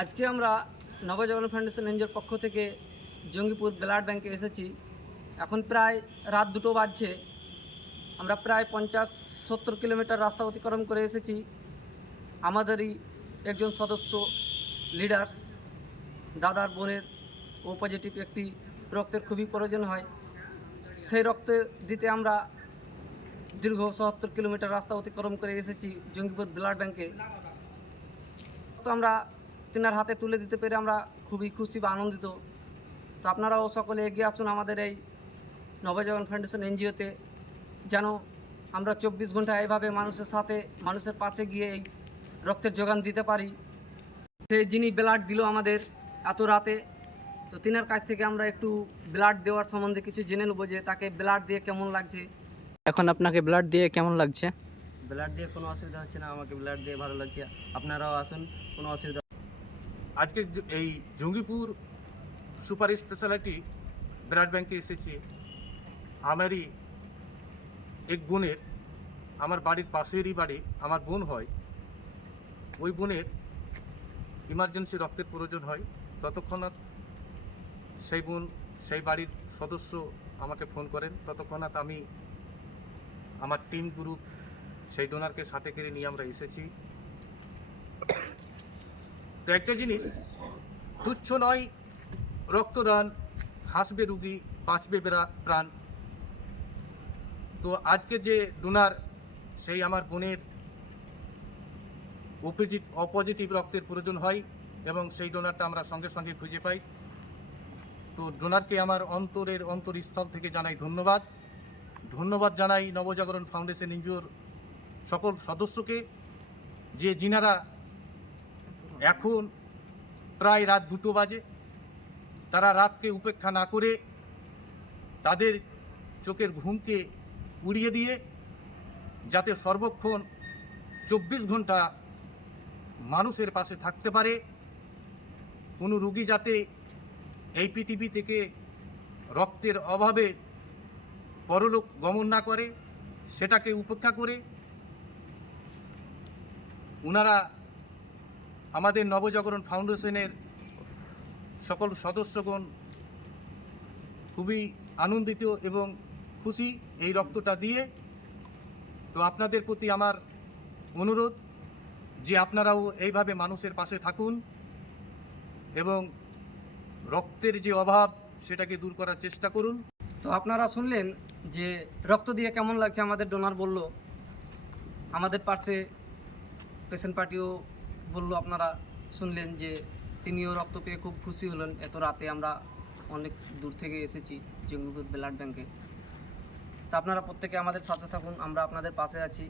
আজকে আমরা নবজাগরণ ফাউন্ডেশন এনজিওর পক্ষ থেকে জঙ্গিপুর ব্লাড ব্যাংকে এসেছি। এখন প্রায় রাত 2টো বাজছে। আমরা প্রায় 50-70 কিলোমিটার রাস্তা অতিক্রম করে এসেছি। আমাদেরই একজন সদস্য লিডার্স দাদার বোনের ও পজিটিভ একটি রক্তের খুবই প্রয়োজন হয়। সেই রক্ত দিতে আমরা দীর্ঘ 70 কিলোমিটার রাস্তা অতিক্রম করে এসেছি জঙ্গিপুর ব্লাড ব্যাংকে। তো আমরা তেনার হাতে তুলে দিতে পেরে আমরা খুবই খুশি বা আনন্দিত। তো আপনারাও সকলে এগিয়ে আসুন আমাদের এই নবজাগরণ ফাউন্ডেশন এনজিওতে, যেন আমরা 24 ঘন্টা এইভাবে মানুষের সাথে মানুষের পাশে গিয়ে এই রক্তের যোগান দিতে পারি। যিনি ব্লাড দিল আমাদের এত রাতে, তো তিনার কাছ থেকে আমরা একটু ব্লাড দেওয়ার সম্বন্ধে কিছু জেনে নেব যে তাকে ব্লাড দিয়ে কেমন লাগছে। এখন আপনাকে ব্লাড দিয়ে কেমন লাগছে? ব্লাড দিয়ে কোনো অসুবিধা হচ্ছে না, আমাকে ব্লাড দিয়ে ভালো লাগছে। আপনারাও আসুন, কোনো অসুবিধা। আজকে এই জঙ্গিপুর সুপার স্পেশালিটি ব্লাড ব্যাংকে এসেছি। আমারই এক বোনের, আমার বাড়ির পাশেরই বাড়ি, আমার বোন হয়, ওই বোনের ইমার্জেন্সি রক্তের প্রয়োজন হয়। ততক্ষণাৎ সেই বোন, সেই বাড়ির সদস্য আমাকে ফোন করেন। ততক্ষণাৎ আমি আমার টিম গ্রুপ সেই ডোনারকে সাথে করে নিয়ে আমরা এসেছি। তো একটা জিনিস তুচ্ছ নয়, রক্তদান, হাসবে রুগী, বাঁচবে প্রাণ। তো আজকে যে ডোনার, সেই আমার বোনের অপজিটিভ রক্তের প্রয়োজন হয় এবং সেই ডোনারটা আমরা সঙ্গে সঙ্গে খুঁজে পাই। তো ডোনারকে আমার অন্তরস্থল থেকে জানাই ধন্যবাদ জানাই নবজাগরণ ফাউন্ডেশন এনজিওর সকল সদস্যকে, যে যিনারা এখন প্রায় রাত 2টো বাজে, তারা রাতকে উপেক্ষা না করে তাদের চোখের ঘুমকে উড়িয়ে দিয়ে যাতে সর্বক্ষণ 24 ঘন্টা মানুষের পাশে থাকতে পারে, কোনো রুগী যাতে এই পৃথিবী থেকে রক্তের অভাবে পরলোক গমন না করে, সেটাকে উপেক্ষা করে ওনারা আমাদের নবজাগরণ ফাউন্ডেশনের সকল সদস্যগণ খুবই আনন্দিত এবং খুশি এই রক্তটা দিয়ে। তো আপনাদের প্রতি আমার অনুরোধ যে আপনারাও এইভাবে মানুষের পাশে থাকুন এবং রক্তের যে অভাব সেটাকে দূর করার চেষ্টা করুন। তো আপনারা শুনলেন যে রক্ত দিয়ে কেমন লাগছে, আমাদের ডোনার বলল। আমাদের পাশে পেশেন্ট পার্টিও বলল, আপনারা শুনলেন যে তিনিও রক্ত পেয়ে খুব খুশি হলেন। এত রাতে আমরা অনেক দূর থেকে এসেছি জঙ্গিপুর ব্লাড ব্যাংকে। তো আপনারা প্রত্যেকে আমাদের সাথে থাকুন, আমরা আপনাদের পাশে আছি।